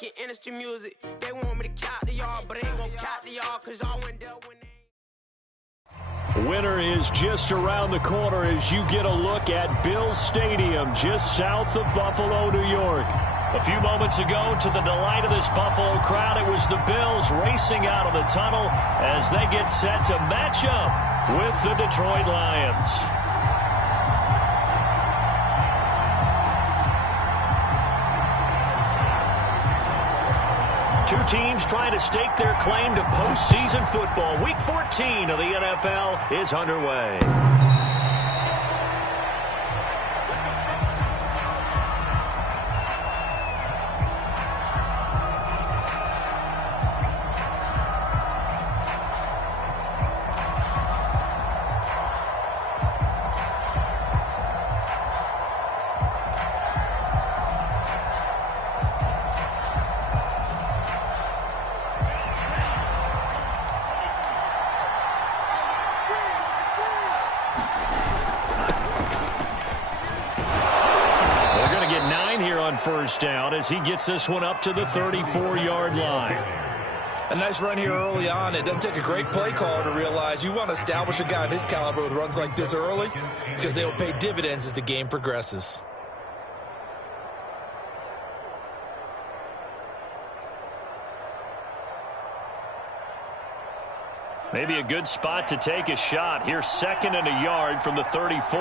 making industry music. They want me to count to y'all, but I ain't gonna count to y'all because y'all went there when they... Winter is just around the corner as you get a look at Bills Stadium just south of Buffalo, New York. A few moments ago, to the delight of this Buffalo crowd, it was the Bills racing out of the tunnel as they get set to match up with the Detroit Lions. Two teams trying to stake their claim to postseason football. Week 14 of the NFL is underway. First down as he gets this one up to the 34-yard line. A nice run here early on. It doesn't take a great play caller to realize you want to establish a guy of his caliber with runs like this early because they will pay dividends as the game progresses. Maybe a good spot to take a shot. Here's 2nd and a yard from the 34.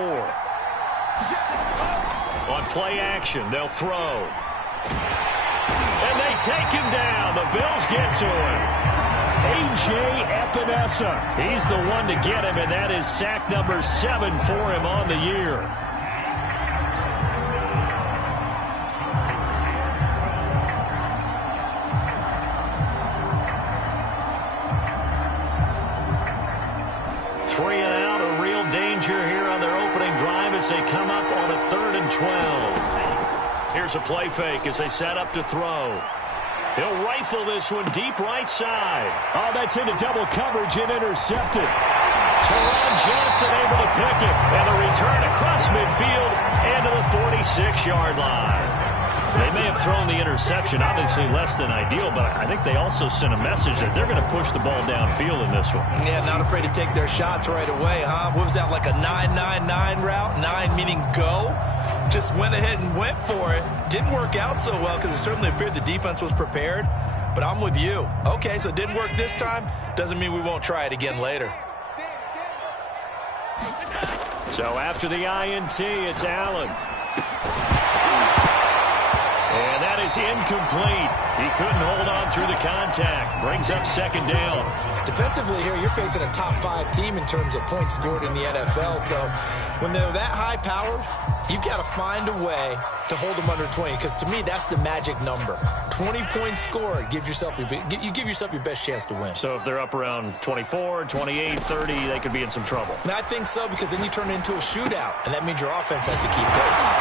On play action, they'll throw. And they take him down. The Bills get to him. A.J. Epinesa. He's the one to get him, and that is sack number 7 for him on the year. Three and out, a real danger here on their opening drive as they come up on a 3rd and 12. Here's a play fake as they set up to throw. He'll rifle this one deep right side. Oh, that's into double coverage and intercepted. Teron Johnson able to pick it, and the return across midfield and to the 46-yard line. They may have thrown the interception, obviously less than ideal, but I think they also sent a message that they're going to push the ball downfield in this one. Yeah, not afraid to take their shots right away, huh? What was that, like a 9-9-9 route? 9 meaning go? Just went ahead and went for it. Didn't work out so well because it certainly appeared the defense was prepared, but I'm with you. Okay, so it didn't work this time. Doesn't mean we won't try it again later. So after the INT, it's Allen. And that is incomplete. He couldn't hold on through the contact. Brings up 2nd down. Defensively here, you're facing a top 5 team in terms of points scored in the NFL. So when they're that high-powered, you've got to find a way to hold them under 20. Because to me, that's the magic number. 20 points scored gives yourself you give yourself your best chance to win. So if they're up around 24, 28, 30, they could be in some trouble. And I think so, because then you turn it into a shootout, and that means your offense has to keep pace.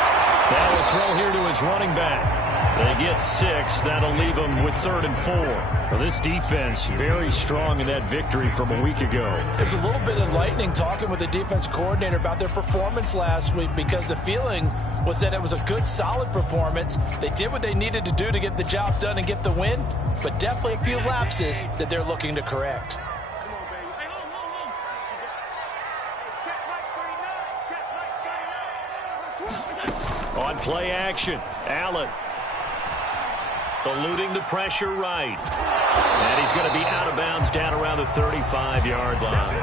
Now a throw here to his running back. They get 6. That'll leave them with 3rd and 4. Well, this defense very strong in that victory from a week ago. It was a little bit enlightening talking with the defense coordinator about their performance last week, because the feeling was that it was a good, solid performance. They did what they needed to do to get the job done and get the win, but definitely a few lapses that they're looking to correct. On play action, Allen eluding the pressure right. And he's going to be out of bounds down around the 35-yard line.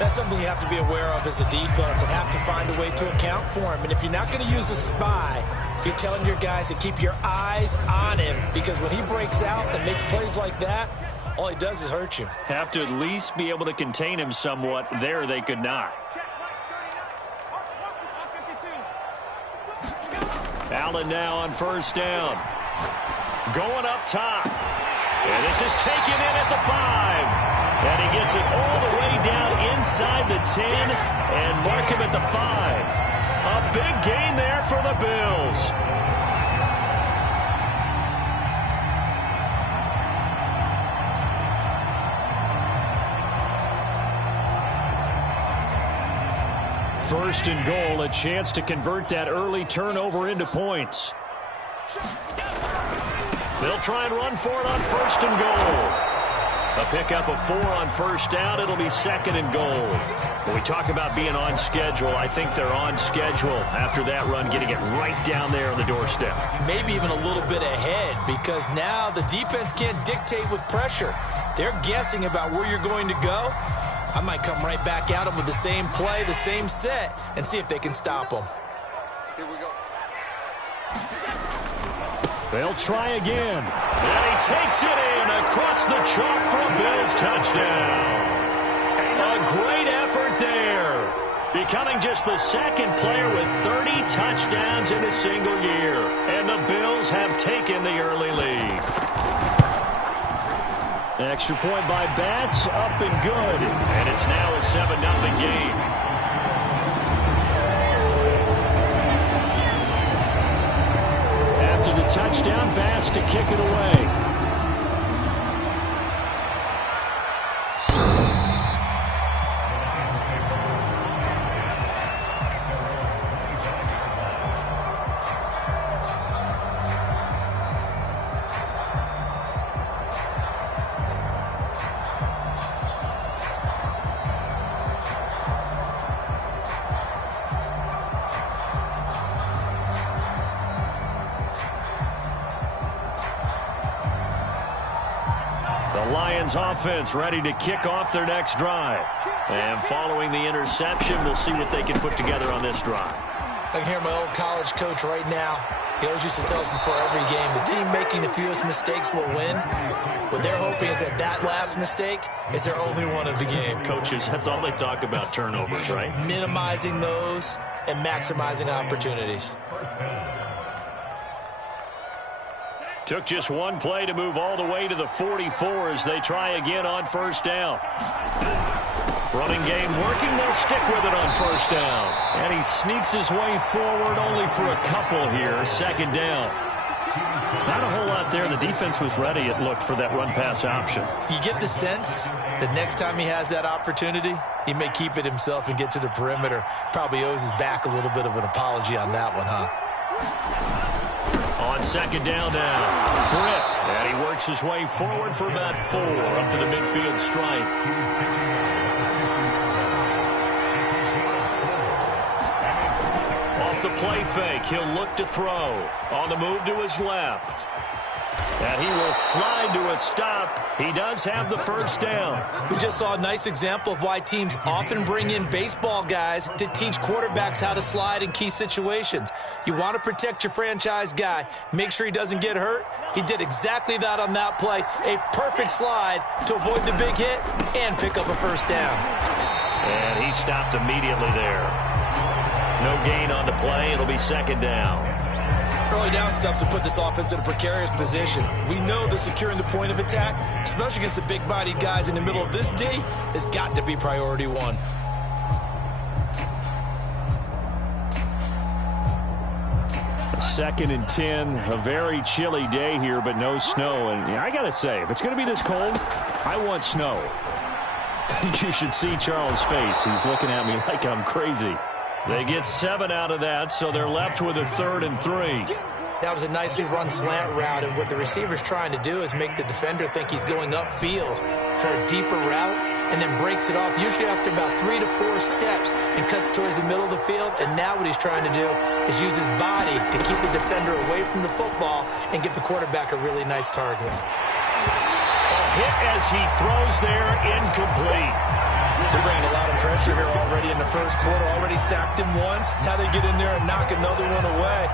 That's something you have to be aware of as a defense and have to find a way to account for him. And if you're not going to use a spy, you're telling your guys to keep your eyes on him, because when he breaks out and makes plays like that, all he does is hurt you. Have to at least be able to contain him somewhat. There they could not. Allen now on 1st down. Going up top. And this is taken in at the 5. And he gets it all the way down inside the 10 and mark him at the 5. A big gain there for the Bills. First and goal, a chance to convert that early turnover into points. They'll try and run for it on 1st and goal. A pickup of 4 on 1st down. It'll be 2nd and goal. When we talk about being on schedule, I think they're on schedule after that run, getting it right down there on the doorstep. Maybe even a little bit ahead, because now the defense can't dictate with pressure. They're guessing about where you're going to go. I might come right back at them with the same play, the same set, and see if they can stop them. Here we go. They'll try again. And he takes it in across the chalk for a Bills touchdown. A great effort there. Becoming just the 2nd player with 30 touchdowns in a single year. And the Bills have taken the early lead. Extra point by Bass, up and good. And it's now a 7-0 game. After the touchdown, Bass to kick it away. Lions offense ready to kick off their next drive. And following the interception, we'll see what they can put together on this drive. I can hear my old college coach right now. He always used to tell us before every game, the team making the fewest mistakes will win. What they're hoping is that that last mistake is their only one of the game. Coaches, that's all they talk about, turnovers, right? Minimizing those and maximizing opportunities. Took just one play to move all the way to the 44 as they try again on 1st down. Running game working. They'll stick with it on 1st down. And he sneaks his way forward only for a couple here. 2nd down. Not a whole lot there. The defense was ready, it looked, for that run-pass option. You get the sense that next time he has that opportunity, he may keep it himself and get to the perimeter. Probably owes his back a little bit of an apology on that one, huh? On 2nd down now, Britt, and he works his way forward for about 4 up to the midfield stripe. Off the play fake, he'll look to throw. On the move to his left. And he will slide to a stop. He does have the 1st down. We just saw a nice example of why teams often bring in baseball guys to teach quarterbacks how to slide in key situations. You want to protect your franchise guy. Make sure he doesn't get hurt. He did exactly that on that play. A perfect slide to avoid the big hit and pick up a 1st down. And he stopped immediately there. No gain on the play. It'll be 2nd down. Early down stuff to put this offense in a precarious position. We know that securing the point of attack, especially against the big-bodied guys in the middle of this D, has got to be priority 1. A 2nd and 10, a very chilly day here, but no snow. And I got to say, if it's going to be this cold, I want snow. You should see Charles' face. He's looking at me like I'm crazy. They get 7 out of that, so they're left with a 3rd and 3. That was a nicely run slant route, and what the receiver's trying to do is make the defender think he's going upfield for a deeper route, and then breaks it off, usually after about 3 to 4 steps, and cuts towards the middle of the field. And now what he's trying to do is use his body to keep the defender away from the football and give the quarterback a really nice target. A hit as he throws there, incomplete. They're bringing a lot of pressure here already in the 1st quarter. Already sacked him once. Now they get in there and knock another one away.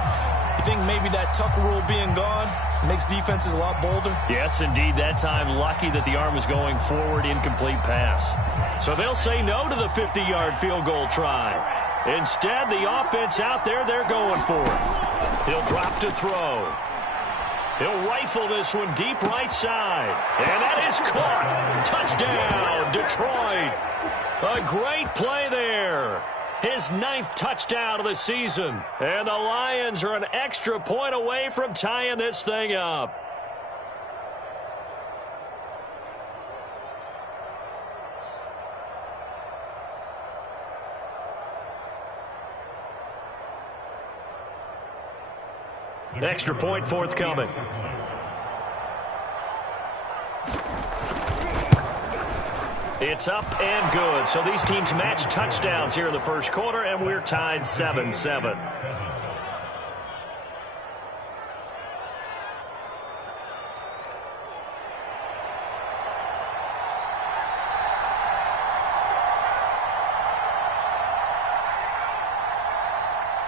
You think maybe that tuck rule being gone makes defenses a lot bolder? Yes, indeed. That time, lucky that the arm was going forward, incomplete pass. So they'll say no to the 50-yard field goal try. Instead, the offense out there, they're going for it. He'll drop to throw. He'll rifle this one deep right side. And that is caught. Touchdown, Detroit. A great play there. His 9th touchdown of the season. And the Lions are an extra point away from tying this thing up. Extra point forthcoming. It's up and good. So these teams match touchdowns here in the first quarter, and we're tied 7-7.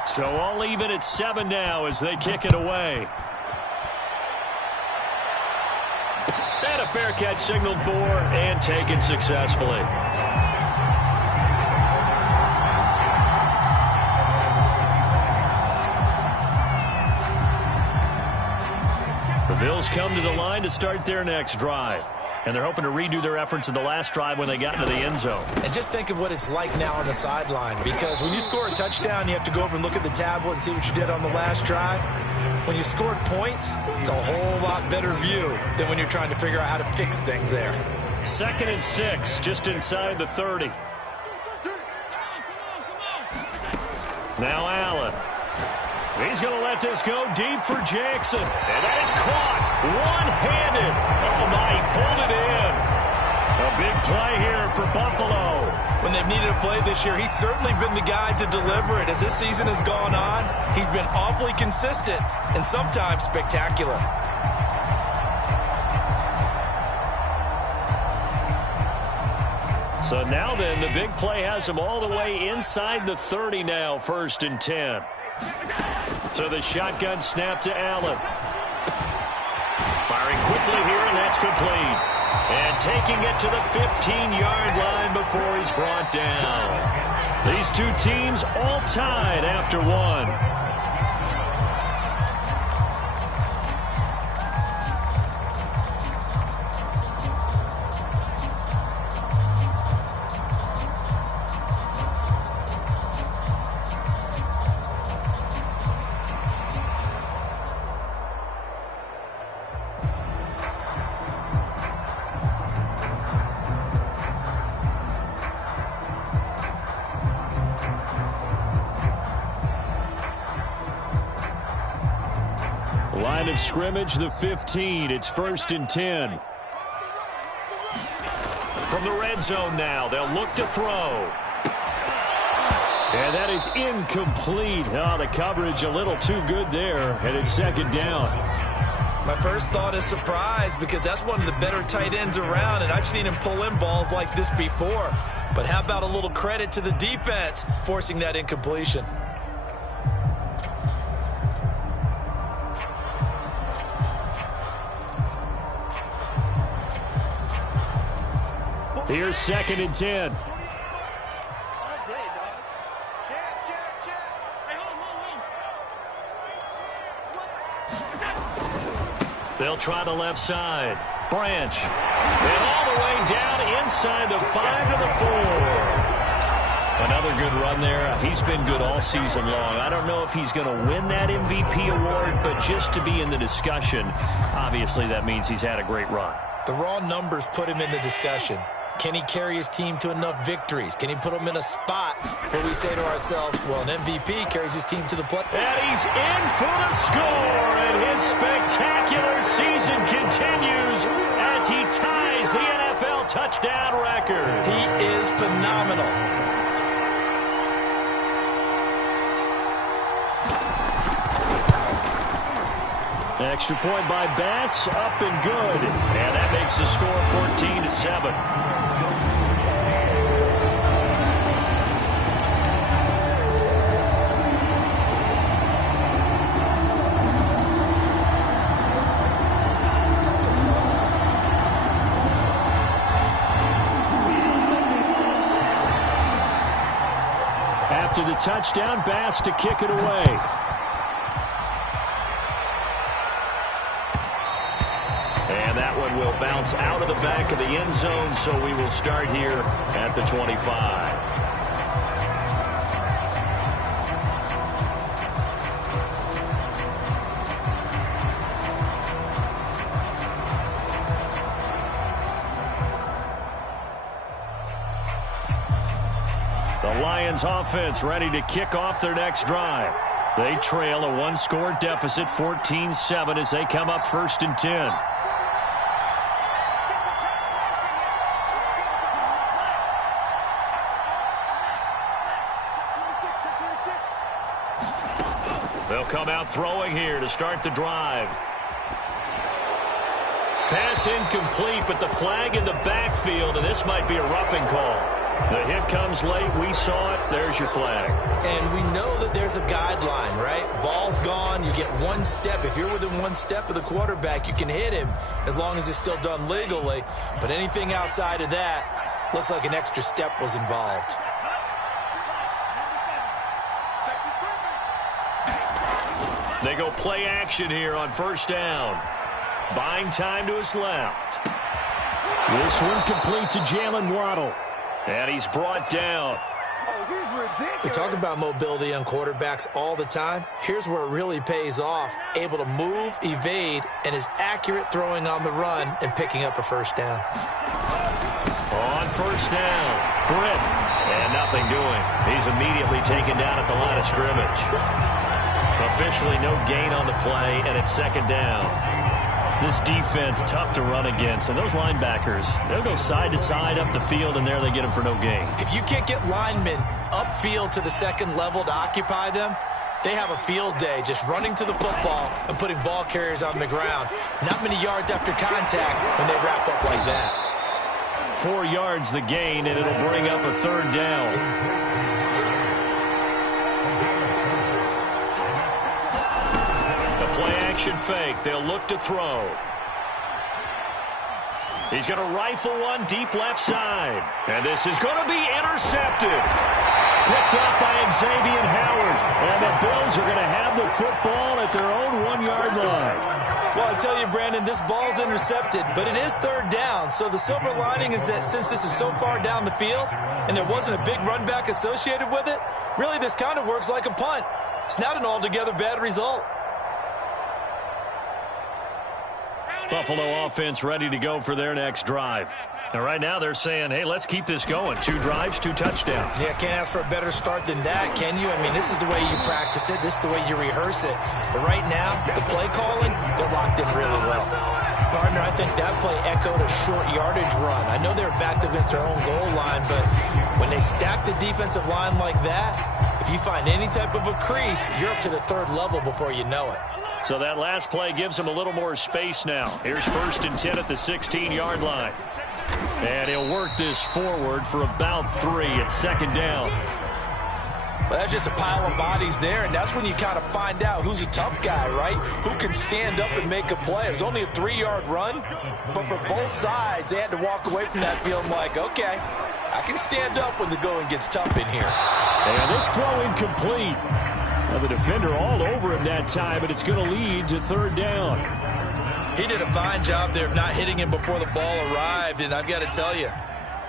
So all even at 7 now as they kick it away. And a fair catch signaled for and taken successfully. The Bills come to the line to start their next drive. And they're hoping to redo their efforts in the last drive when they got into the end zone. And just think of what it's like now on the sideline, because when you score a touchdown, you have to go over and look at the tablet and see what you did on the last drive. When you scored points, it's a whole lot better view than when you're trying to figure out how to fix things there. 2nd and 6, just inside the 30. Now Allen. He's going to let this go deep for Jackson. And that is caught one-handed. Oh, my, he pulled it in. A big play here for Buffalo. When they've needed a play this year, he's certainly been the guy to deliver it. As this season has gone on, he's been awfully consistent and sometimes spectacular. So now then, the big play has him all the way inside the 30 now, 1st and 10. So the shotgun snap to Allen. Firing quickly here, and that's complete. And taking it to the 15-yard line before he's brought down. These two teams all tied after one. Line of scrimmage, the 15. It's 1st and 10. From the red zone now, they'll look to throw. And that is incomplete. Oh, the coverage a little too good there, and it's 2nd down. My first thought is surprise, because that's one of the better tight ends around, and I've seen him pull in balls like this before. But how about a little credit to the defense forcing that incompletion? Here's 2nd and 10. They'll try the left side. Branch. And all the way down inside the 5 to the 4. Another good run there. He's been good all season long. I don't know if he's going to win that MVP award, but just to be in the discussion, obviously that means he's had a great run. The raw numbers put him in the discussion. Can he carry his team to enough victories? Can he put them in a spot where we say to ourselves, well, an MVP carries his team to the play? And he's in for the score, and his spectacular season continues as he ties the NFL touchdown record. He is phenomenal. Extra point by Bass, up and good. And that makes the score 14-7. After the touchdown, Bass to kick it away. And that one will bounce out of the back of the end zone, so we will start here at the 25. The Lions offense ready to kick off their next drive. They trail a one-score deficit, 14-7, as they come up 1st and 10. come out throwing here to start the drive. Pass incomplete, but the flag in the backfield, and this might be a roughing call. The hit comes late. We saw it. There's your flag. And we know that there's a guideline, right? Ball's gone. You get one step. If you're within one step of the quarterback, you can hit him as long as it's still done legally. But anything outside of that, looks like an extra step was involved. They go play action here on first down. Buying time to his left. This one complete to Jaylen Waddle. And he's brought down. We talk about mobility on quarterbacks all the time. Here's where it really pays off. Able to move, evade, and is accurate throwing on the run and picking up a first down. On first down, Britt. And nothing doing. He's immediately taken down at the line of scrimmage. Officially no gain on the play, and it's second down. This defense, tough to run against. And those linebackers, they'll go side to side up the field, and there they get them for no gain. If you can't get linemen upfield to the second level to occupy them, they have a field day just running to the football and putting ball carriers on the ground. Not many yards after contact when they wrap up like that. 4 yards the gain, and it'll bring up a third down. Action fake. They'll look to throw. He's going to rifle one deep left side. And this is going to be intercepted. Picked up by Xavier Howard. And the Bills are going to have the football at their own 1-yard line. Well, I tell you, Brandon, this ball's intercepted, but it is third down. So the silver lining is that since this is so far down the field and there wasn't a big run back associated with it, really this kind of works like a punt. It's not an altogether bad result. Buffalo offense ready to go for their next drive. And right now they're saying, hey, let's keep this going. 2 drives, 2 touchdowns. Yeah, can't ask for a better start than that, can you? I mean, this is the way you practice it. This is the way you rehearse it. But right now, the play calling, they're locked in really well. Partner, I think that play echoed a short yardage run. I know they were backed against their own goal line, but when they stack the defensive line like that, if you find any type of a crease, you're up to the third level before you know it. So that last play gives him a little more space now. Here's 1st and 10 at the 16-yard line. And he'll work this forward for about 3 at second down. Well, that's just a pile of bodies there, and that's when you kind of find out who's a tough guy, right? Who can stand up and make a play. It was only a 3-yard run, but for both sides, they had to walk away from that feeling like, okay, I can stand up when the going gets tough in here. And this throw incomplete. Well, the defender all over him that time, but it's going to lead to third down. He did a fine job there of not hitting him before the ball arrived, and I've got to tell you,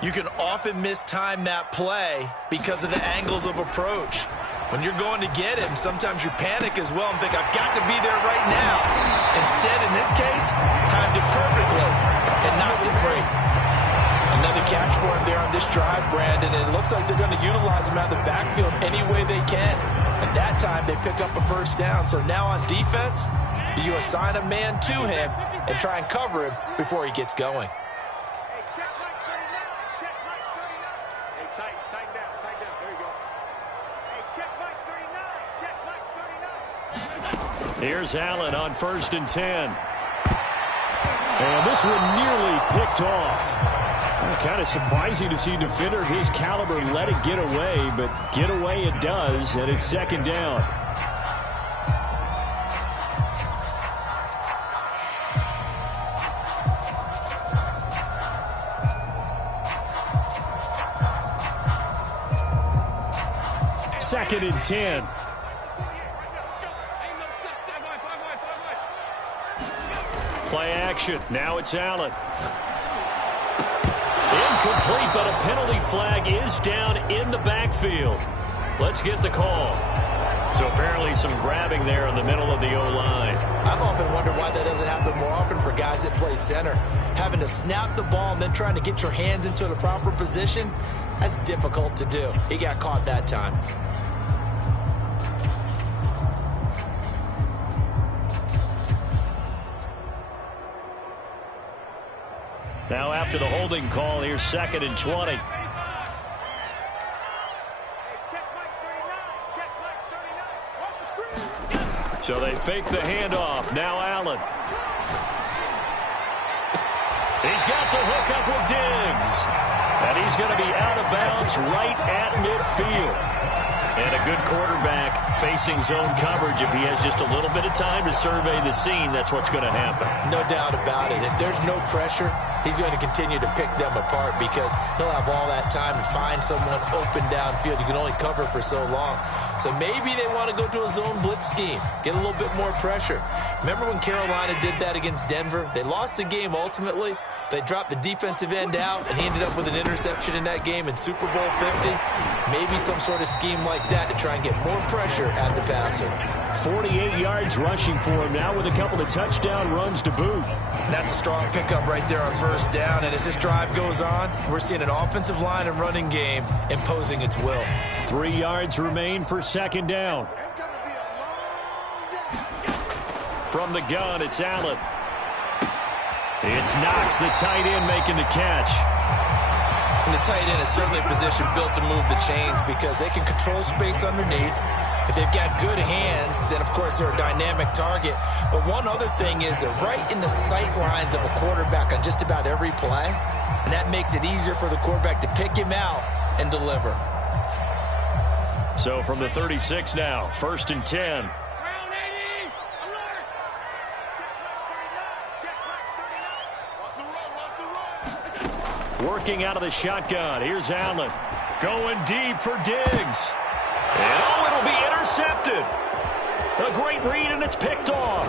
you can often mistime that play because of the angles of approach. When you're going to get him, sometimes you panic as well and think, I've got to be there right now. Instead, in this case, timed it perfectly and knocked it free. Another catch for him there on this drive, Brandon, and it looks like they're going to utilize him out of the backfield any way they can. At that time, they pick up a first down. So now on defense, do you assign a man to him and try and cover him before he gets going? Here's Allen on 1st and 10. And this one nearly picked off. Kind of surprising to see a defender of his caliber let it get away, but get away it does, and it's second down. Second and 10. Play action. Now it's Allen. Incomplete, but a penalty flag is down in the backfield. Let's get the call. So apparently some grabbing there in the middle of the O-line. I've often wondered why that doesn't happen more often for guys that play center. Having to snap the ball and then trying to get your hands into the proper position, that's difficult to do. He got caught that time. Now after the holding call, here's 2nd and 20. So they fake the handoff. Now Allen. He's got the hook up with Diggs. And he's going to be out of bounds right at midfield. And a good quarterback facing zone coverage. If he has just a little bit of time to survey the scene, that's what's going to happen. No doubt about it. If there's no pressure, he's going to continue to pick them apart because he'll have all that time to find someone open downfield. You can only cover for so long. So maybe they want to go to a zone blitz scheme, get a little bit more pressure. Remember when Carolina did that against Denver? They lost the game ultimately. They dropped the defensive end out, and he ended up with an interception in that game in Super Bowl 50. Maybe some sort of scheme like that to try and get more pressure at the passer. 48 yards rushing for him now with a couple of touchdown runs to boot. That's a strong pickup right there on first down. And as this drive goes on, we're seeing an offensive line and running game imposing its will. 3 yards remain for second down. From the gun, it's Allen. It's Knox, the tight end, making the catch. And the tight end is certainly a position built to move the chains because they can control space underneath. If they've got good hands, then, of course, they're a dynamic target. But one other thing is they're right in the sight lines of a quarterback on just about every play. And that makes it easier for the quarterback to pick him out and deliver. So from the 36 now, 1st and 10. Working out of the shotgun. Here's Allen. Going deep for Diggs. And it'll be intercepted. A great read, and it's picked off.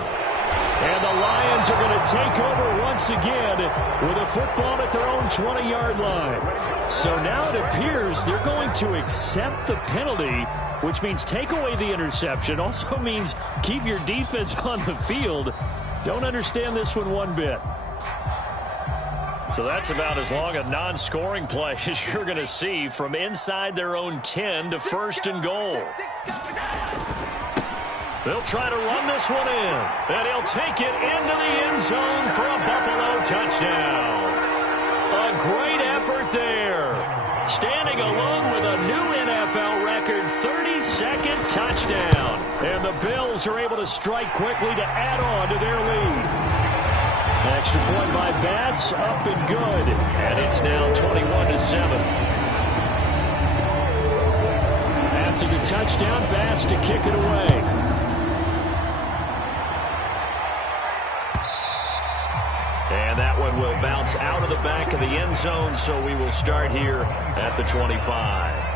And the Lions are going to take over once again with a football at their own 20-yard line. So now it appears they're going to accept the penalty, which means take away the interception. Also means keep your defense on the field. Don't understand this one bit. So that's about as long a non-scoring play as you're going to see from inside their own 10 to 1st and goal. They'll try to run this one in, and he'll take it into the end zone for a Buffalo touchdown. A great effort there. Standing alone with a new NFL record 32nd touchdown. And the Bills are able to strike quickly to add on to their lead. Extra point by Bass, up and good. And it's now 21-7. After the touchdown, Bass to kick it away. And that one will bounce out of the back of the end zone, so we will start here at the 25.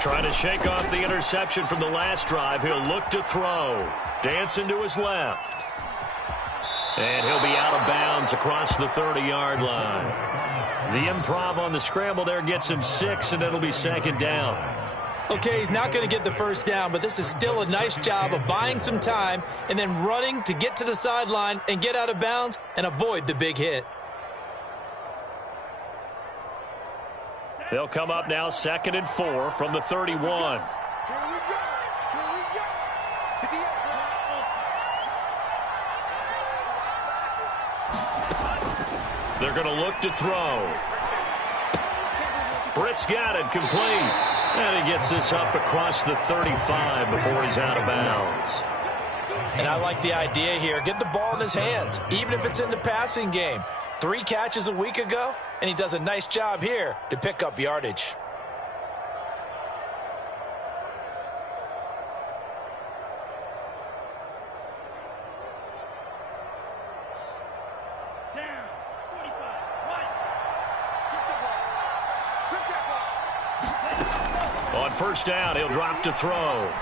Trying to shake off the interception from the last drive. He'll look to throw. Dancing to his left. And he'll be out of bounds across the 30-yard line. The improv on the scramble there gets him 6, and it'll be 2nd down. Okay, he's not going to get the first down, but this is still a nice job of buying some time and then running to get to the sideline and get out of bounds and avoid the big hit. They'll come up now 2nd and 4 from the 31. They're going to look to throw. Britt's got it complete. And he gets this up across the 35 before he's out of bounds. And I like the idea here. Get the ball in his hands, even if it's in the passing game. 3 catches a week ago, and he does a nice job here to pick up yardage. On first down, he'll drop to throw.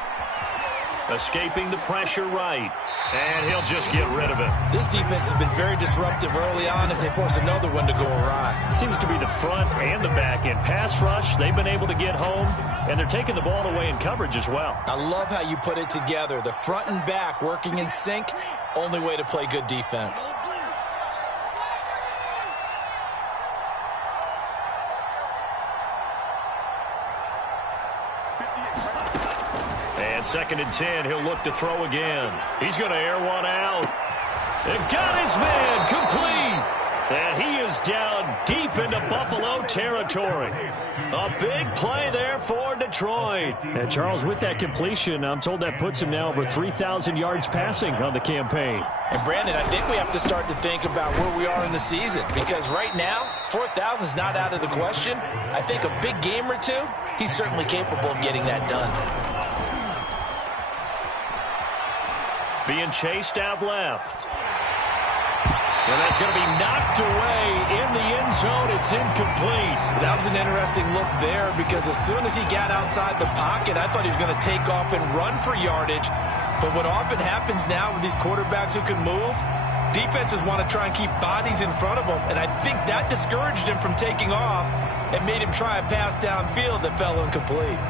Escaping the pressure right. And he'll just get rid of it. This defense has been very disruptive early on as they force another one to go awry. Seems to be the front and the back end. Pass rush, they've been able to get home, and they're taking the ball away in coverage as well. I love how you put it together. The front and back working in sync, only way to play good defense. 2nd and 10, he'll look to throw again. He's going to air one out. And got his man complete. And he is down deep into Buffalo territory. A big play there for Detroit. And Charles, with that completion, I'm told that puts him now over 3,000 yards passing on the campaign. And Brandon, I think we have to start to think about where we are in the season, because right now, 4,000 is not out of the question. I think a big game or two, he's certainly capable of getting that done. Being chased out left. And that's going to be knocked away in the end zone. It's incomplete. That was an interesting look there, because as soon as he got outside the pocket, I thought he was going to take off and run for yardage. But what often happens now with these quarterbacks who can move, defenses want to try and keep bodies in front of them. And I think that discouraged him from taking off and made him try a pass downfield that fell incomplete.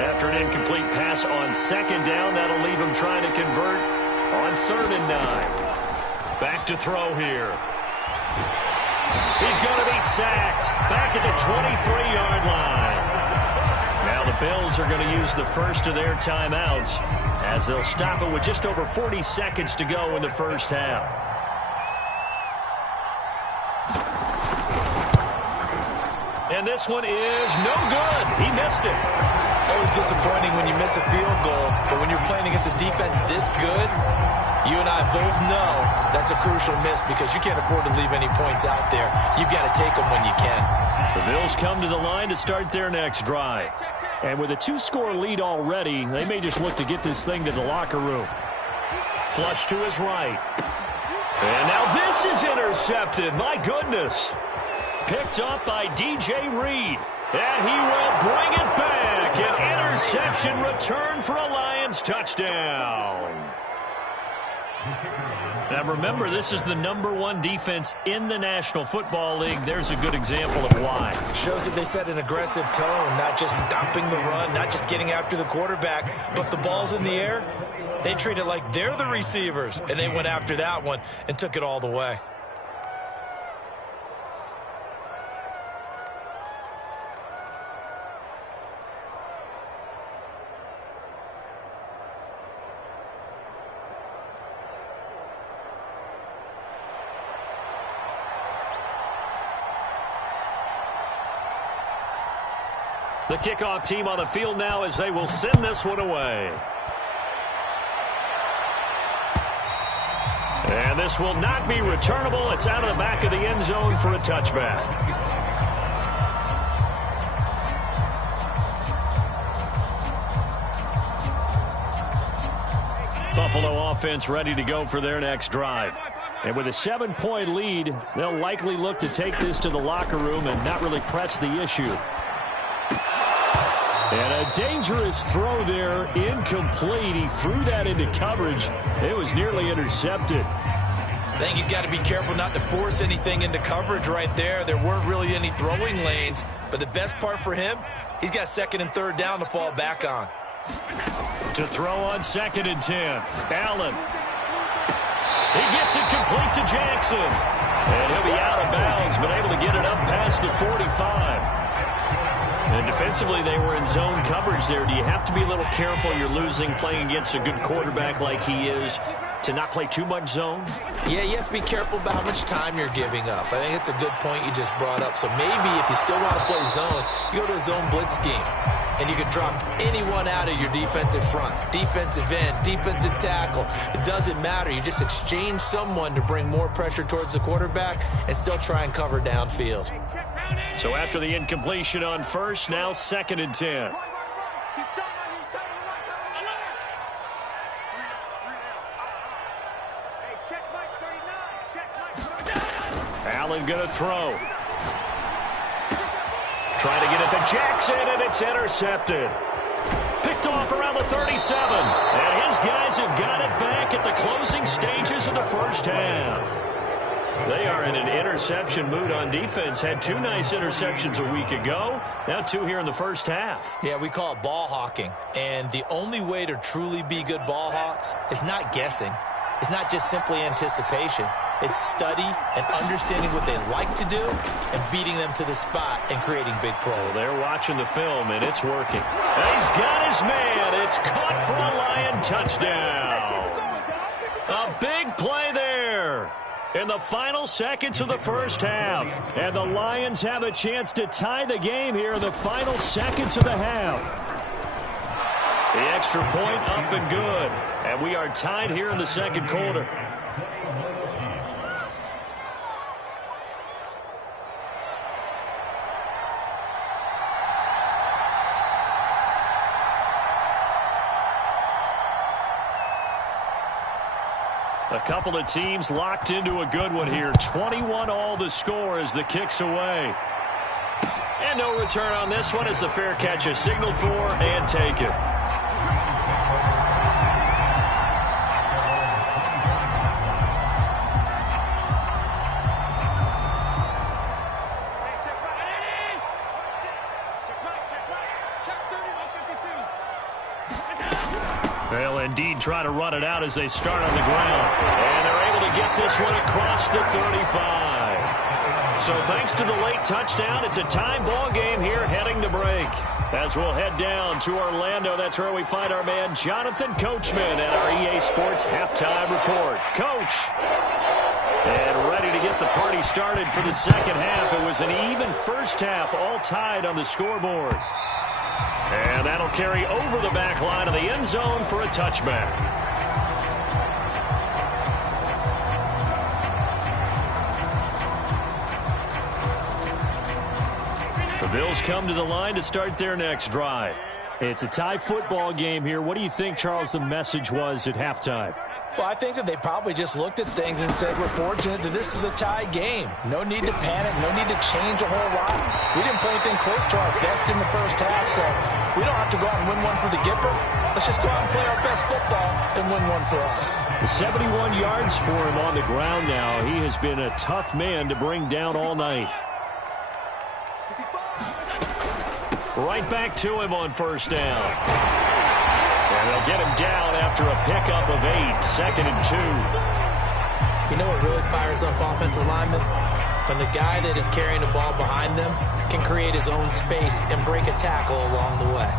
After an incomplete pass on 2nd down, that'll leave him trying to convert on 3rd and 9. Back to throw here. He's going to be sacked back at the 23-yard line. Now the Bills are going to use the first of their timeouts as they'll stop it with just over 40 seconds to go in the first half. And this one is no good. He missed it. Always disappointing when you miss a field goal, but when you're playing against a defense this good, you and I both know that's a crucial miss, because you can't afford to leave any points out there. You've got to take them when you can. The Bills come to the line to start their next drive. And with a 2-score lead already, they may just look to get this thing to the locker room. Flush to his right. And now this is intercepted. My goodness. Picked up by DJ Reed. And he will bring it back. An interception return for a Lions touchdown. Now remember, this is the #1 defense in the National Football League. There's a good example of why. Shows that they set an aggressive tone, not just stopping the run, not just getting after the quarterback, but the ball's in the air. They treat it like they're the receivers, and they went after that one and took it all the way. The kickoff team on the field now as they will send this one away. And this will not be returnable. It's out of the back of the end zone for a touchback. Buffalo offense ready to go for their next drive. And with a 7-point lead, they'll likely look to take this to the locker room and not really press the issue. And a dangerous throw there, incomplete. He threw that into coverage. It was nearly intercepted. I think he's got to be careful not to force anything into coverage right there. There weren't really any throwing lanes, but the best part for him, he's got 2nd and 3rd down to fall back on. To throw on 2nd and 10. Allen. He gets it complete to Jackson. And he'll be out of bounds, but able to get it up past the 45. And defensively, they were in zone coverage there. Do you have to be a little careful? You're losing playing against a good quarterback like he is to not play too much zone? Yeah, you have to be careful about how much time you're giving up. I think it's a good point you just brought up. So maybe if you still want to play zone, you go to a zone blitz scheme. And you can drop anyone out of your defensive front, defensive end, defensive tackle. It doesn't matter. You just exchange someone to bring more pressure towards the quarterback and still try and cover downfield. So after the incompletion on 1st, now 2nd and 10. Allen going to throw. Trying to get it to Jackson, and it's intercepted. Picked off around the 37. And his guys have got it back at the closing stages of the first half. They are in an interception mood on defense. Had 2 nice interceptions a week ago. Now 2 here in the first half. Yeah, we call it ball hawking. And the only way to truly be good ball hawks is not guessing. It's not just simply anticipation. It's study and understanding what they like to do and beating them to the spot and creating big plays. Well, they're watching the film, and it's working. And he's got his man. It's caught for a Lion touchdown. A big play there in the final seconds of the first half. And the Lions have a chance to tie the game here in the final seconds of the half. The extra point up and good. And we are tied here in the second quarter. A couple of teams locked into a good one here. 21-all the score as the kick's away. And no return on this one as the fair catch is signaled for and taken. They'll indeed try to run it out as they start on the ground. And they're able to get this one across the 35. So thanks to the late touchdown, it's a tie ball game here heading to break. As we'll head down to Orlando, that's where we find our man Jonathan Coachman at our EA Sports halftime report. Coach. And ready to get the party started for the second half. It was an even first half, all tied on the scoreboard. And that'll carry over the back line of the end zone for a touchback. The Bills come to the line to start their next drive. It's a tie football game here. What do you think, Charles, the message was at halftime? Well, I think that they probably just looked at things and said, we're fortunate that this is a tie game. No need to panic. No need to change a whole lot. We didn't play anything close to our best in the first half, so we don't have to go out and win one for the Gipper. Let's just go out and play our best football and win one for us. 71 yards for him on the ground now. He has been a tough man to bring down all night. Right back to him on first down. And they'll get him down after a pickup of 8, 2nd and 2. You know what really fires up offensive linemen? When the guy that is carrying the ball behind them can create his own space and break a tackle along the way.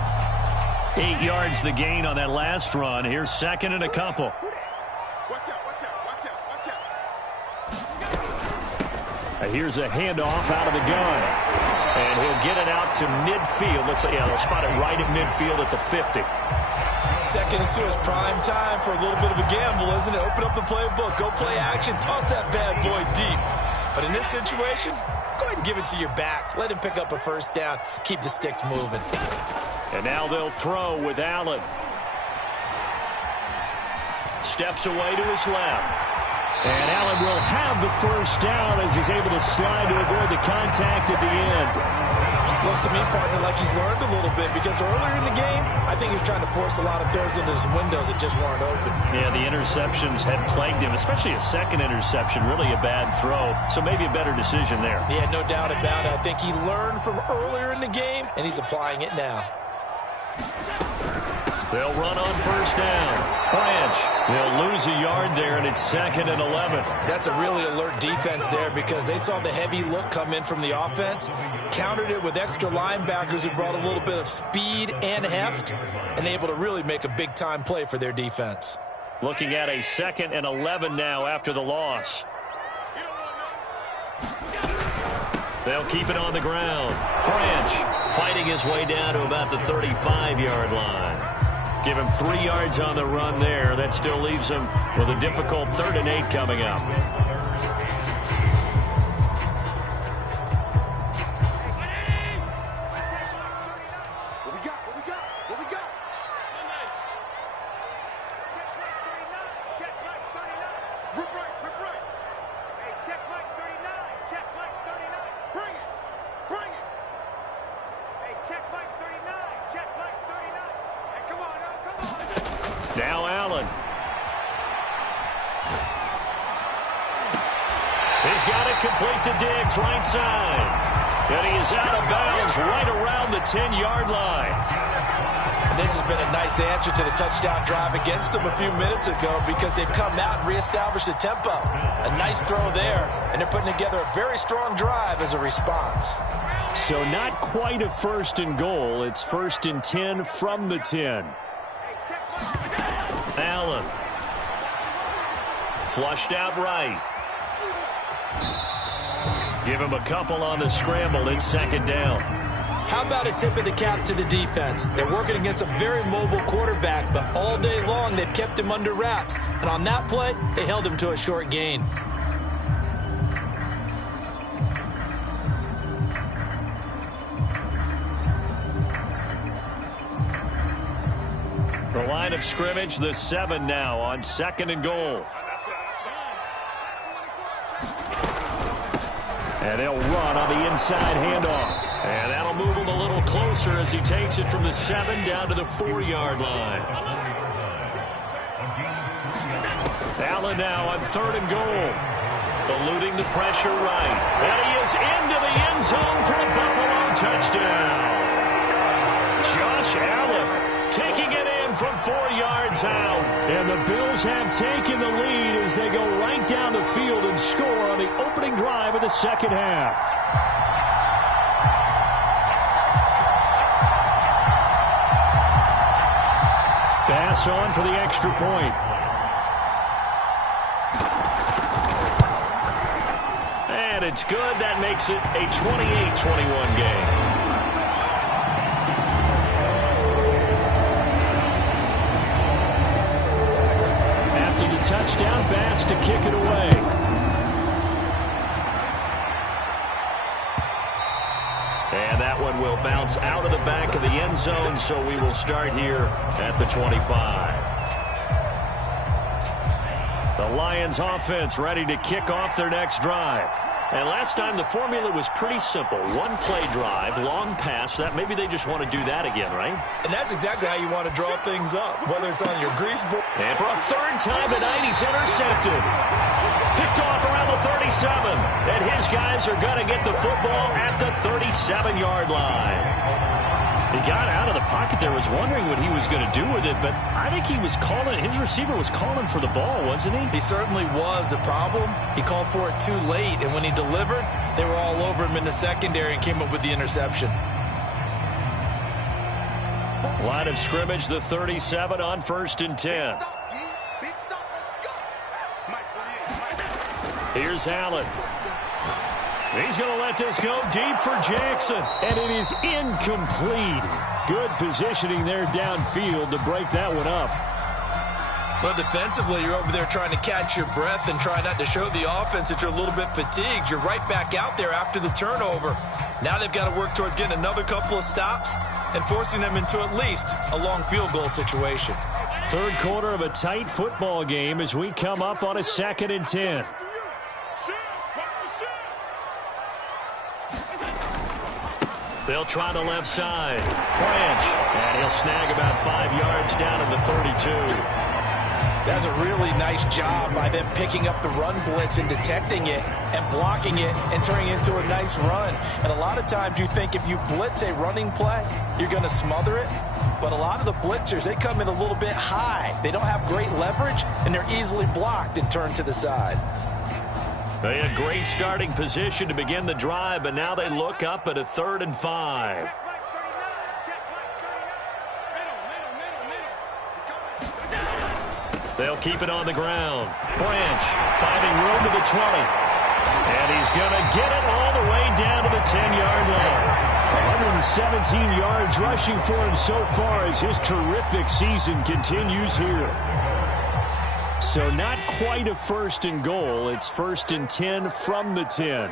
8 yards the gain on that last run. Here's 2nd and a couple. Here's a handoff out of the gun. And he'll get it out to midfield. Let's say, they'll spot it right at midfield at the 50. 2nd and 2 is prime time for a little bit of a gamble, isn't it? Open up the playbook, go play action, toss that bad boy deep. But in this situation, go ahead and give it to your back. Let him pick up a first down. Keep the sticks moving. And now they'll throw with Allen. Steps away to his left. And Allen will have the first down as he's able to slide to avoid the contact at the end. Looks to me, partner, like he's learned a little bit because earlier in the game, I think he was trying to force a lot of throws into some windows that just weren't open. Yeah, the interceptions had plagued him, especially a second interception, really a bad throw. So maybe a better decision there. Yeah, no doubt about it. I think he learned from earlier in the game, and he's applying it now. They'll run on first down. Branch. They'll lose a yard there, and it's 2nd and 11. That's a really alert defense there because they saw the heavy look come in from the offense, countered it with extra linebackers who brought a little bit of speed and heft, and able to really make a big-time play for their defense. Looking at a 2nd and 11 now after the loss. They'll keep it on the ground. Branch fighting his way down to about the 35-yard line. Give him 3 yards on the run there. That still leaves him with a difficult 3rd and 8 coming up. Now Allen. He's got it complete to Diggs, right side. And he is out of bounds right around the 10-yard line. this has been a nice answer to the touchdown drive against them a few minutes ago because they've come out and reestablished the tempo. A nice throw there, and they're putting together a very strong drive as a response. So not quite a 1st and goal. It's 1st and 10 from the 10. Allen. Flushed out right. Give him a couple on the scramble. It's 2nd down. How about a tip of the cap to the defense? They're working against a very mobile quarterback, but all day long they've kept him under wraps. And on that play, they held him to a short gain. The line of scrimmage, the 7 now on 2nd and goal. And they'll run on the inside handoff. And that'll move him a little closer as he takes it from the 7 down to the 4-yard line. Allen now on 3rd and goal. Eluding the pressure right. And he is into the end zone for a Buffalo touchdown. Josh Allen taking it in from 4 yards out. And the Bills have taken the lead as they go right down the field and score on the opening drive of the 2nd half. Pass on for the extra point. And it's good. That makes it a 28-21 game. After the touchdown, Bass to kick it away. And that one will bounce out of the back of the end zone, so we will start here at the 25. The Lions offense ready to kick off their next drive. And last time the formula was pretty simple. 1-play drive, long pass. That maybe they just want to do that again, right? And that's exactly how you want to draw things up, whether it's on your grease board. And for a 3rd time tonight, he's intercepted. Picked off around the 37. And his guys are going to get the football at the 37-yard line. He got out of the pocket there, was wondering what he was going to do with it, but I think he was calling, his receiver was calling for the ball, wasn't he? He certainly was. The problem, he called for it too late, and when he delivered, they were all over him in the secondary and came up with the interception. Line of scrimmage, the 37 on 1st and 10. Here's Allen. He's going to let this go deep for Jackson. And it is incomplete. Good positioning there downfield to break that one up. Well, defensively, you're over there trying to catch your breath and try not to show the offense that you're a little bit fatigued. You're right back out there after the turnover. Now they've got to work towards getting another couple of stops and forcing them into at least a long field goal situation. 3rd quarter of a tight football game as we come up on a 2nd and 10. They'll try the left side. Branch. And he'll snag about 5 yards down at the 32. That's a really nice job by them picking up the run blitz and detecting it and blocking it and turning it into a nice run. And a lot of times you think if you blitz a running play, you're going to smother it. But a lot of the blitzers, they come in a little bit high. They don't have great leverage, and they're easily blocked and turned to the side. They had a great starting position to begin the drive, but now they look up at a 3rd and 5. They'll keep it on the ground. Branch finding room to the 20. And he's going to get it all the way down to the 10-yard line. 117 yards rushing for him so far as his terrific season continues here. So not quite a 1st and goal. It's 1st and 10 from the 10.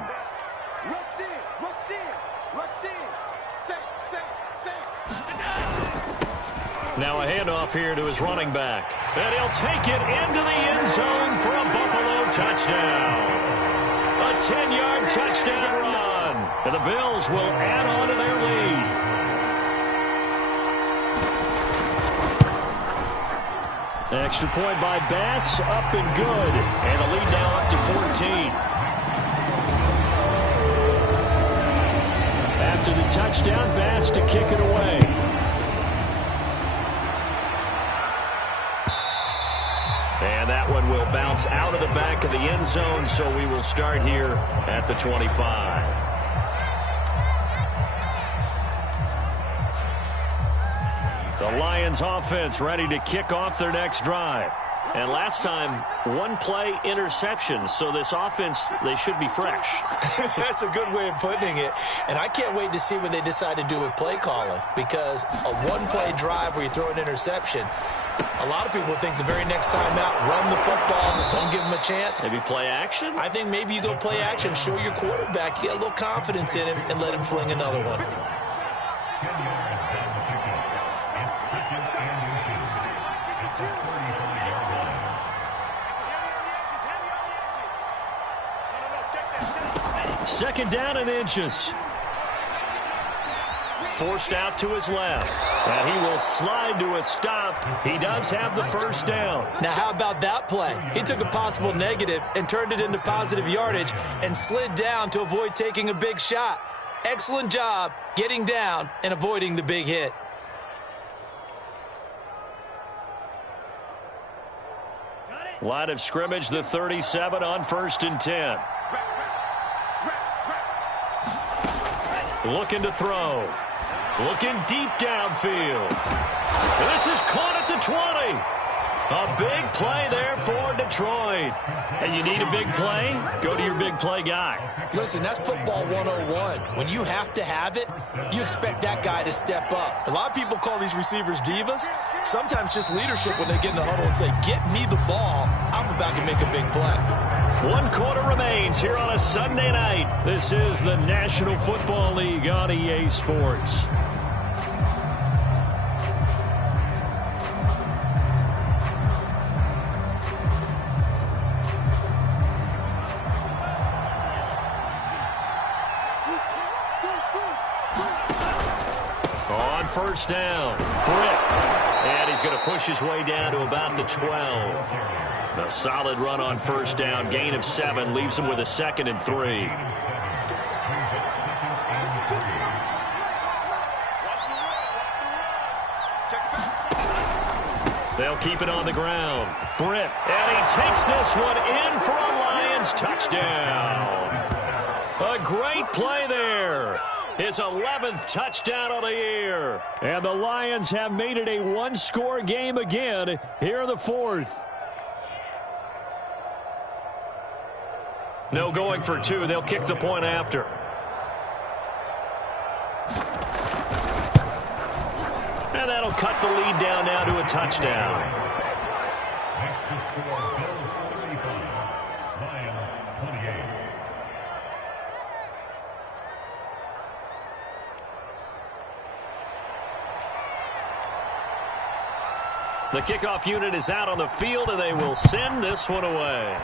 Now a handoff here to his running back. And he'll take it into the end zone for a Buffalo touchdown. A 10-yard touchdown run. And the Bills will add on to their lead. Extra point by Bass, up and good. And the lead now up to 14. After the touchdown, Bass to kick it away. And that one will bounce out of the back of the end zone, so we will start here at the 25. The Lions offense ready to kick off their next drive. And last time, one-play interception. So this offense, they should be fresh. That's a good way of putting it. And I can't wait to see what they decide to do with play calling. Because a one-play drive where you throw an interception, a lot of people think the very next time out, run the football, don't give them a chance. Maybe play action? I think maybe you go play action, show your quarterback, you get a little confidence in him, and let him fling another one. Second down and inches. Forced out to his left. And he will slide to a stop. He does have the first down. Now, how about that play? He took a possible negative and turned it into positive yardage and slid down to avoid taking a big shot. Excellent job getting down and avoiding the big hit. Line of scrimmage, the 37 on 1st and 10. Looking to throw. Looking deep downfield. This is caught at the 20. A big play there for Detroit. And you need a big play? Go to your big play guy. Listen, that's football 101. When you have to have it, you expect that guy to step up. A lot of people call these receivers divas. Sometimes just leadership when they get in the huddle and say, get me the ball. I'm about to make a big play. 1 quarter remains here on a Sunday night. This is the National Football League on EA Sports. On first down, Britt. And he's going to push his way down to about the 12. A solid run on first down. Gain of 7 leaves him with a 2nd and 3. They'll keep it on the ground. Britt. And he takes this one in for a Lions touchdown. A great play there. His 11th touchdown of the year. And the Lions have made it a one-score game again here in the 4th. No going for 2. They'll kick the point after. And that'll cut the lead down now to a touchdown. The kickoff unit is out on the field, and they will send this one away.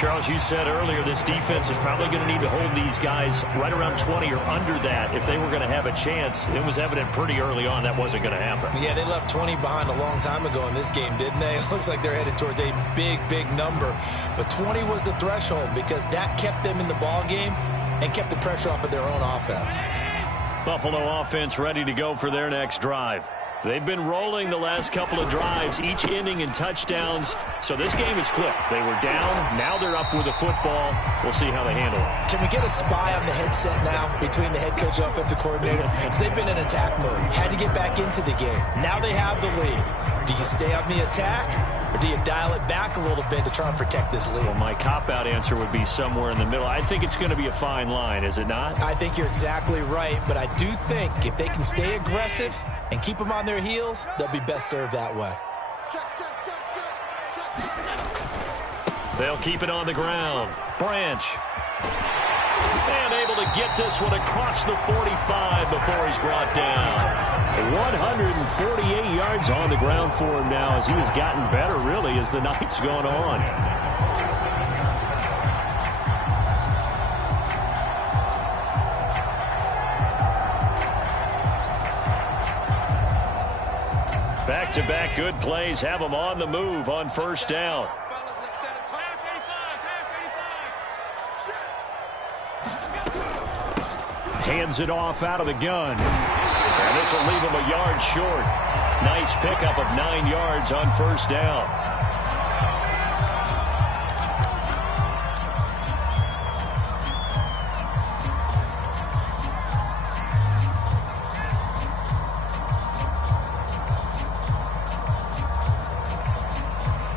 Charles, you said earlier this defense is probably going to need to hold these guys right around 20 or under that if they were going to have a chance. It was evident pretty early on that wasn't going to happen. Yeah, they left 20 behind a long time ago in this game, didn't they? It looks like they're headed towards a big, big number. But 20 was the threshold because that kept them in the ball game and kept the pressure off of their own offense. Buffalo offense ready to go for their next drive. They've been rolling the last couple of drives, each inning in touchdowns. So this game is flipped. They were down. Now they're up with the football. We'll see how they handle it. Can we get a spy on the headset now between the head coach and offensive coordinator? Because they've been in attack mode. Had to get back into the game. Now they have the lead. Do you stay on the attack, or do you dial it back a little bit to try and protect this lead? Well, my cop-out answer would be somewhere in the middle. I think it's going to be a fine line, is it not? I think you're exactly right, but I do think if they can stay aggressive and keep them on their heels, they'll be best served that way. They'll keep it on the ground. Branch. And able to get this one across the 45 before he's brought down. 148 yards on the ground for him now as he has gotten better, really, as the night's gone on. Back-to-back good plays have him on the move on first down. Hands it off out of the gun. And this will leave him a yard short. Nice pickup of 9 yards on first down.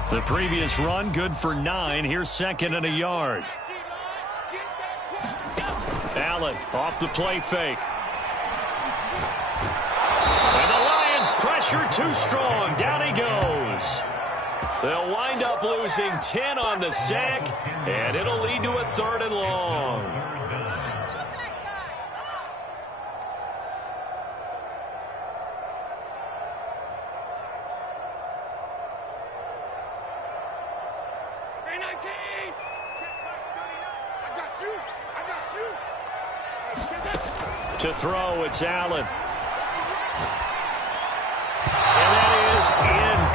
The previous run, good for 9. Here's second and a yard. Allen off the play fake. And the Lions pressure too strong. Down he goes. They'll wind up losing 10 on the sack, and it'll lead to a 3rd and long. To throw, it's Allen. And that is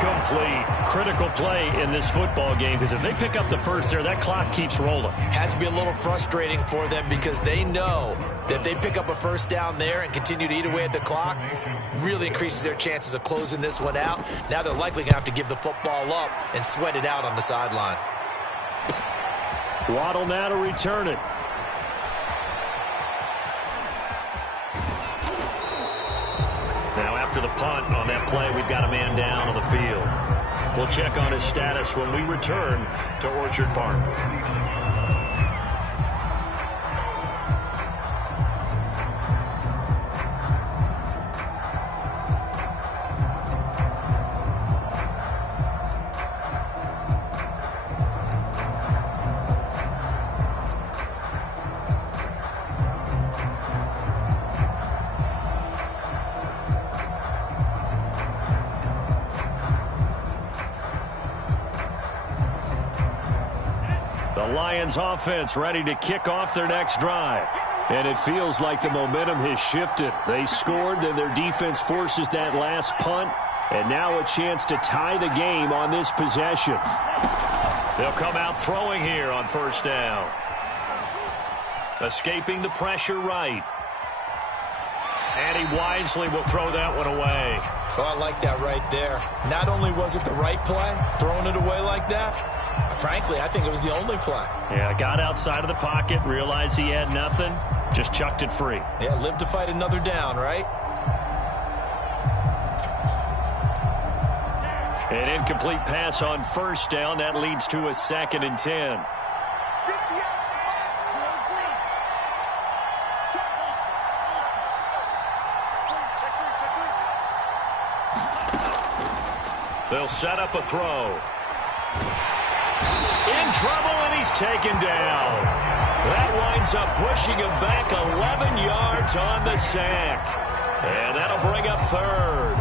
incomplete. Critical play in this football game, because if they pick up the first there, that clock keeps rolling. Has to be a little frustrating for them because they know that if they pick up a first down there and continue to eat away at the clock, really increases their chances of closing this one out. Now they're likely going to have to give the football up and sweat it out on the sideline. Waddle now to return it. Now after the punt on that play, we've got a man down on the field. We'll check on his status when we return to Orchard Park. Lions offense ready to kick off their next drive. And it feels like the momentum has shifted. They scored, then their defense forces that last punt, and now a chance to tie the game on this possession. They'll come out throwing here on first down. Escaping the pressure right. And he wisely will throw that one away. Oh, I like that right there. Not only was it the right play, throwing it away like that, frankly, I think it was the only play. Yeah, got outside of the pocket, realized he had nothing, just chucked it free. Yeah, live to fight another down, right? An incomplete pass on first down. That leads to a 2nd and 10. They'll set up a throw. In trouble, and he's taken down. That winds up pushing him back 11 yards on the sack. And that'll bring up 3rd.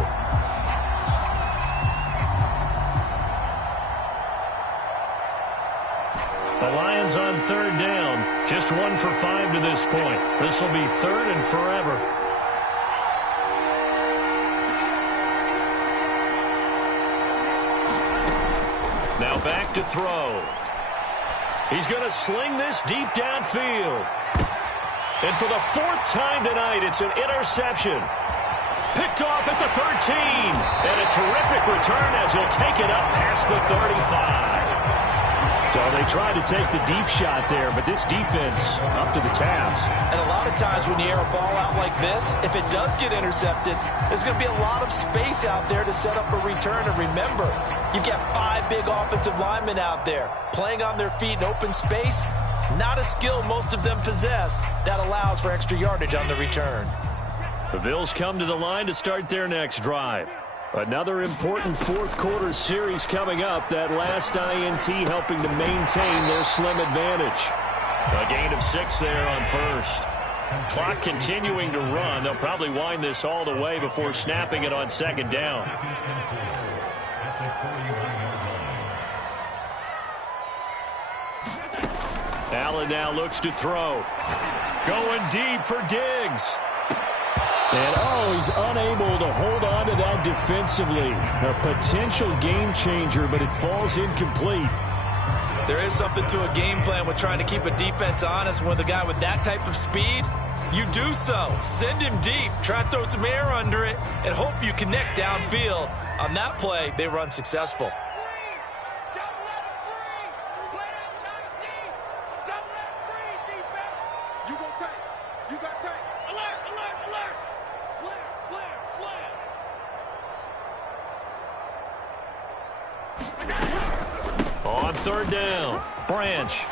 The Lions on 3rd down. Just 1 for 5 to this point. This will be 3rd and forever. Now back to throw. He's going to sling this deep downfield. And for the 4th time tonight, it's an interception. Picked off at the 13. And a terrific return as he'll take it up past the 35. So they tried to take the deep shot there, but this defense up to the task. And a lot of times when you air a ball out like this, if it does get intercepted, there's going to be a lot of space out there to set up a return. And remember, you've got 5 big offensive linemen out there playing on their feet in open space. Not a skill most of them possess that allows for extra yardage on the return. The Bills come to the line to start their next drive. Another important 4th quarter series coming up. That last INT helping to maintain their slim advantage. A gain of 6 there on first. Clock continuing to run. They'll probably wind this all the way before snapping it on 2nd down. Allen now looks to throw. Going deep for Diggs. And, he's unable to hold on to that defensively. A potential game changer, but it falls incomplete. There is something to a game plan with trying to keep a defense honest when the guy with that type of speed you do so. Send him deep. Try and throw some air under it and hope you connect downfield. On that play, they were unsuccessful. On third down, Branch.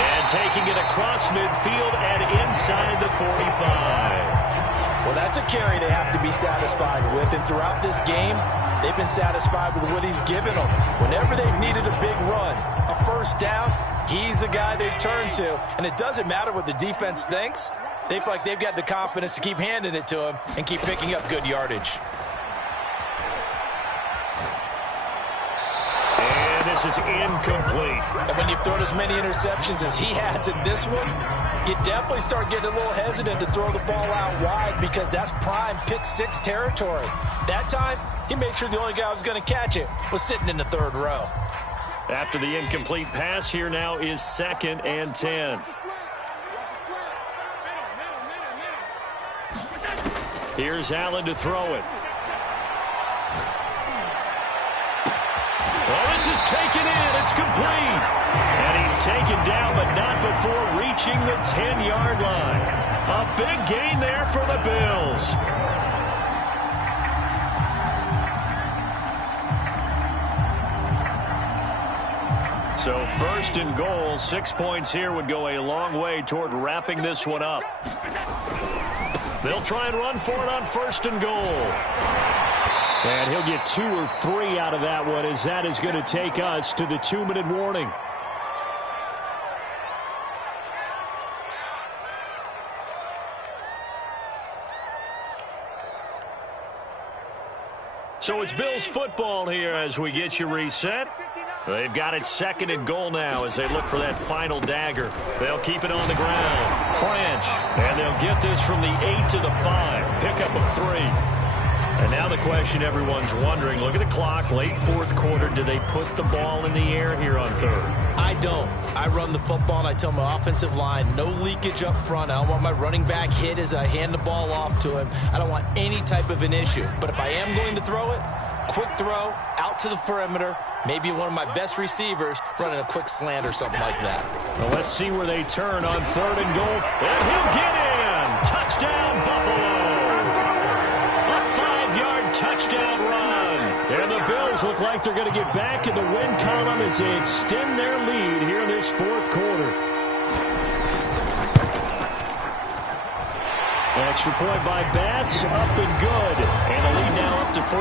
And taking it across midfield and inside the 45. Well, that's a carry they have to be satisfied with. And throughout this game, they've been satisfied with what he's given them. Whenever they've needed a big run, a first down, he's the guy they've turned to. And it doesn't matter what the defense thinks. They feel like they've got the confidence to keep handing it to him and keep picking up good yardage. This is incomplete. And when you've thrown as many interceptions as he has in this one, you definitely start getting a little hesitant to throw the ball out wide because that's prime pick six territory. That time, he made sure the only guy who was going to catch it was sitting in the third row. After the incomplete pass, here now is 2nd and 10. Here's Allen to throw it. Oh, this is taken in. It's complete. And he's taken down, but not before reaching the 10-yard line. A big gain there for the Bills. So 1st and goal, 6 points here would go a long way toward wrapping this one up. They'll try and run for it on 1st and goal. And he'll get 2 or 3 out of that one, as that is going to take us to the 2-minute warning. So it's Bills football here as we get you reset. They've got it 2nd and goal now as they look for that final dagger. They'll keep it on the ground. Branch. And they'll get this from the 8 to the 5. Pickup of 3. And now the question everyone's wondering, look at the clock, late 4th quarter. Do they put the ball in the air here on 3rd? I don't. I run the football, and I tell my offensive line, no leakage up front. I don't want my running back hit as I hand the ball off to him. I don't want any type of an issue. But if I am going to throw it, quick throw, out to the perimeter, maybe one of my best receivers running a quick slant or something like that. Well, let's see where they turn on 3rd and goal. And he'll get in! Touchdown, Buffalo! Touchdown run. And the Bills look like they're going to get back in the win column as they extend their lead here in this 4th quarter. Extra point by Bass, up and good. And the lead now up to 14.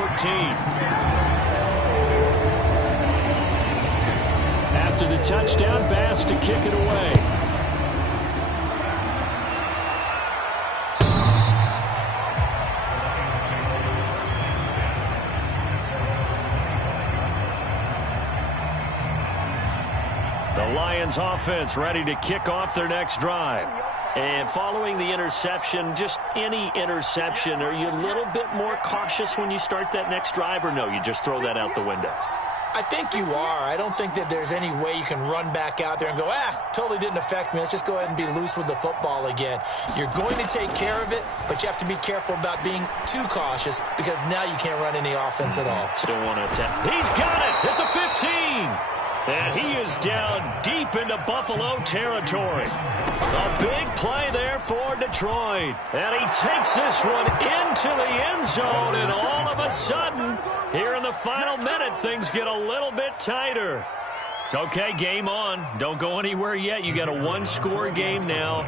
After the touchdown, Bass to kick it away. Lions offense ready to kick off their next drive. And following the interception, just any interception, are you a little bit more cautious when you start that next drive, or no, you just throw that out the window? I think you are. I don't think that there's any way you can run back out there and go, totally didn't affect me. Let's just go ahead and be loose with the football again. You're going to take care of it, but you have to be careful about being too cautious because now you can't run any offense at all. Still want to attack. He's got it at the 15. And he is down deep into Buffalo territory. A big play there for Detroit. And he takes this one into the end zone. And all of a sudden, here in the final minute, things get a little bit tighter. Okay, game on. Don't go anywhere yet. You got a one-score game now.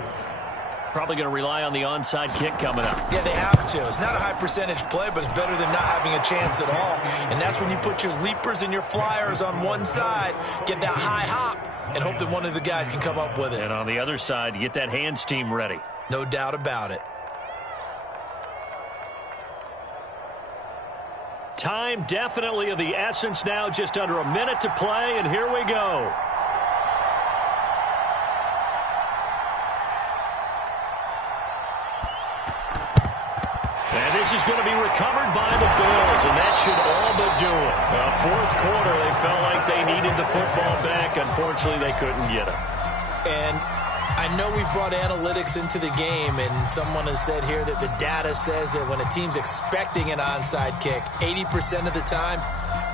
Probably going to rely on the onside kick coming up. Yeah, they have to. It's not a high-percentage play, but it's better than not having a chance at all. And that's when you put your leapers and your flyers on one side, get that high hop, and hope that one of the guys can come up with it. And on the other side, get that hands team ready. No doubt about it. Time definitely of the essence now, just under a minute to play, and here we go. And this is going to be recovered by the Bills, and that should all but do it. Fourth quarter, they felt like they needed the football back. Unfortunately, they couldn't get it. And I know we brought analytics into the game, and someone has said here that the data says that when a team's expecting an onside kick, 80% of the time,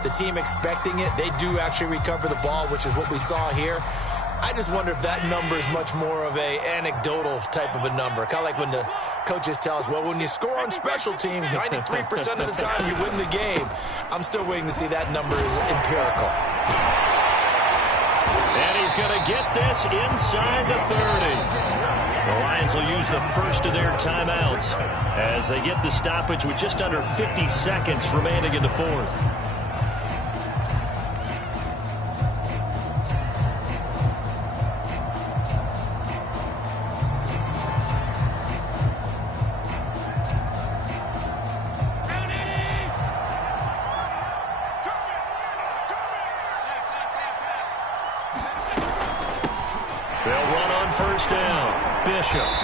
the team expecting it, they do actually recover the ball, which is what we saw here. I just wonder if that number is much more of a anecdotal type of a number. Kind of like when the coaches tell us, well, when you score on special teams, 93% of the time you win the game. I'm still waiting to see that number is empirical. And he's going to get this inside the 30. The Lions will use the first of their timeouts as they get the stoppage with just under 50 seconds remaining in the fourth.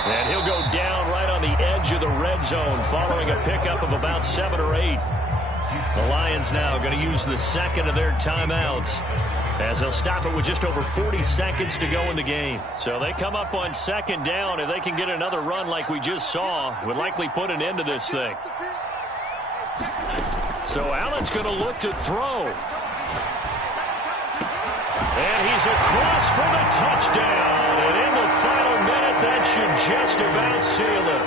And he'll go down right on the edge of the red zone following a pickup of about 7 or 8. The Lions now going to use the second of their timeouts as they'll stop it with just over 40 seconds to go in the game. So they come up on second down. If they can get another run like we just saw, would likely put an end to this thing. So Allen's going to look to throw. And he's across for the touchdown. And in the final minute, that should just about seal it.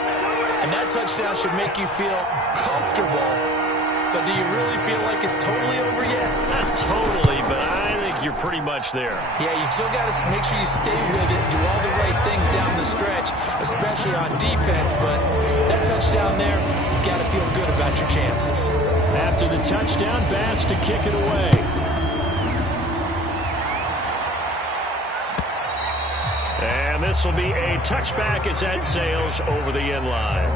And that touchdown should make you feel comfortable. But do you really feel like it's totally over yet? Not totally, but I think you're pretty much there. Yeah, you still got to make sure you stay with it, do all the right things down the stretch, especially on defense. But that touchdown there, you got to feel good about your chances. After the touchdown, Bass to kick it away. And this will be a touchback as that sails over the end line.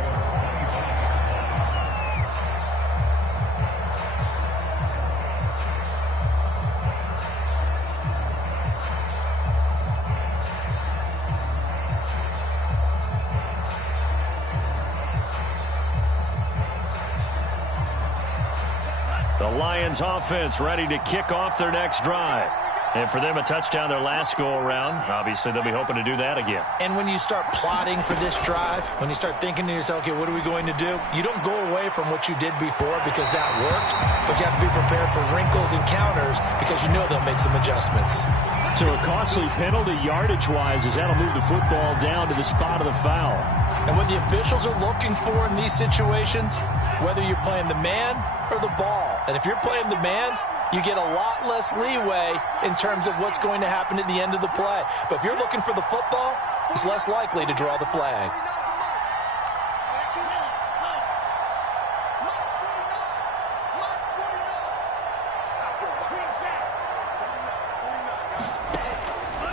The Lions offense ready to kick off their next drive. And for them, a touchdown their last go-around. Obviously, they'll be hoping to do that again. And when you start plotting for this drive, when you start thinking to yourself, okay, what are we going to do? You don't go away from what you did before because that worked, but you have to be prepared for wrinkles and counters because you know they'll make some adjustments. So a costly penalty yardage-wise as that'll move the football down to the spot of the foul. And what the officials are looking for in these situations, whether you're playing the man or the ball, and if you're playing the man, you get a lot less leeway in terms of what's going to happen at the end of the play. But if you're looking for the football, it's less likely to draw the flag.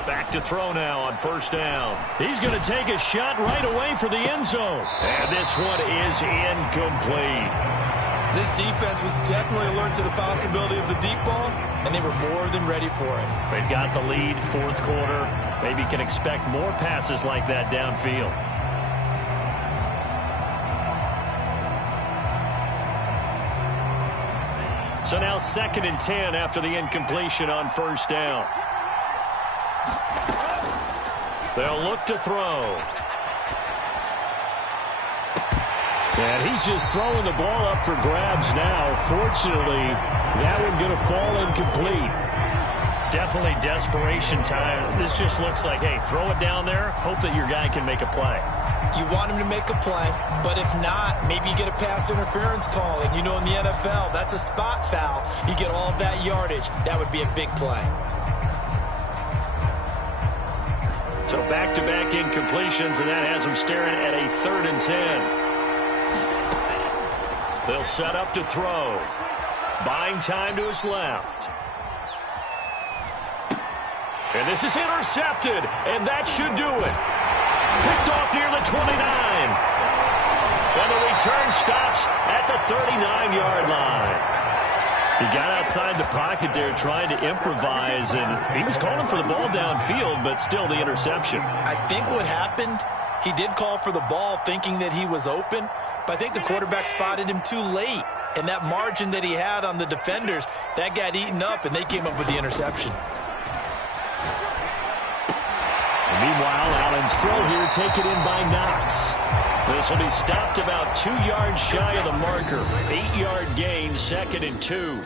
Back to throw now on first down. He's going to take a shot right away for the end zone. And this one is incomplete. This defense was definitely alert to the possibility of the deep ball, and they were more than ready for it. They've got the lead, fourth quarter. Maybe can expect more passes like that downfield. So now 2nd and 10 after the incompletion on first down. They'll look to throw. And he's just throwing the ball up for grabs now. Fortunately, that one going to fall incomplete. Definitely desperation time. This just looks like, hey, throw it down there. Hope that your guy can make a play. You want him to make a play, but if not, maybe you get a pass interference call. And you know in the NFL, that's a spot foul. You get all of that yardage. That would be a big play. So back-to-back incompletions, and that has them staring at a 3rd and 10. They'll set up to throw. Buying time to his left. And this is intercepted, and that should do it. Picked off near the 29. And the return stops at the 39-yard line. He got outside the pocket there trying to improvise, and he was calling for the ball downfield, but still the interception. I think what happened, he did call for the ball thinking that he was open, but I think the quarterback spotted him too late. And that margin that he had on the defenders, that got eaten up, and they came up with the interception. Meanwhile, Allen's throw here taken in by Knox. This will be stopped about 2 yards shy of the marker. 8-yard gain, 2nd and 2.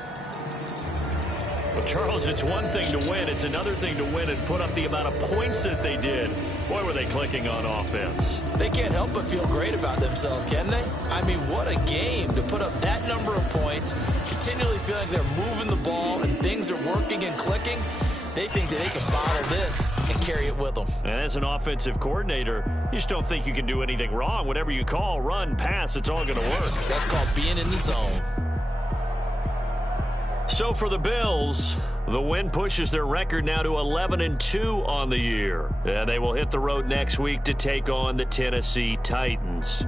Well, Charles, it's one thing to win. It's another thing to win and put up the amount of points that they did. Boy, were they clicking on offense. They can't help but feel great about themselves, can they? I mean, what a game to put up that number of points, continually feel like they're moving the ball and things are working and clicking. They think that they can bottle this and carry it with them. And as an offensive coordinator, you just don't think you can do anything wrong. Whatever you call, run, pass, it's all going to work. That's called being in the zone. So for the Bills, the win pushes their record now to 11-2 on the year. And they will hit the road next week to take on the Tennessee Titans.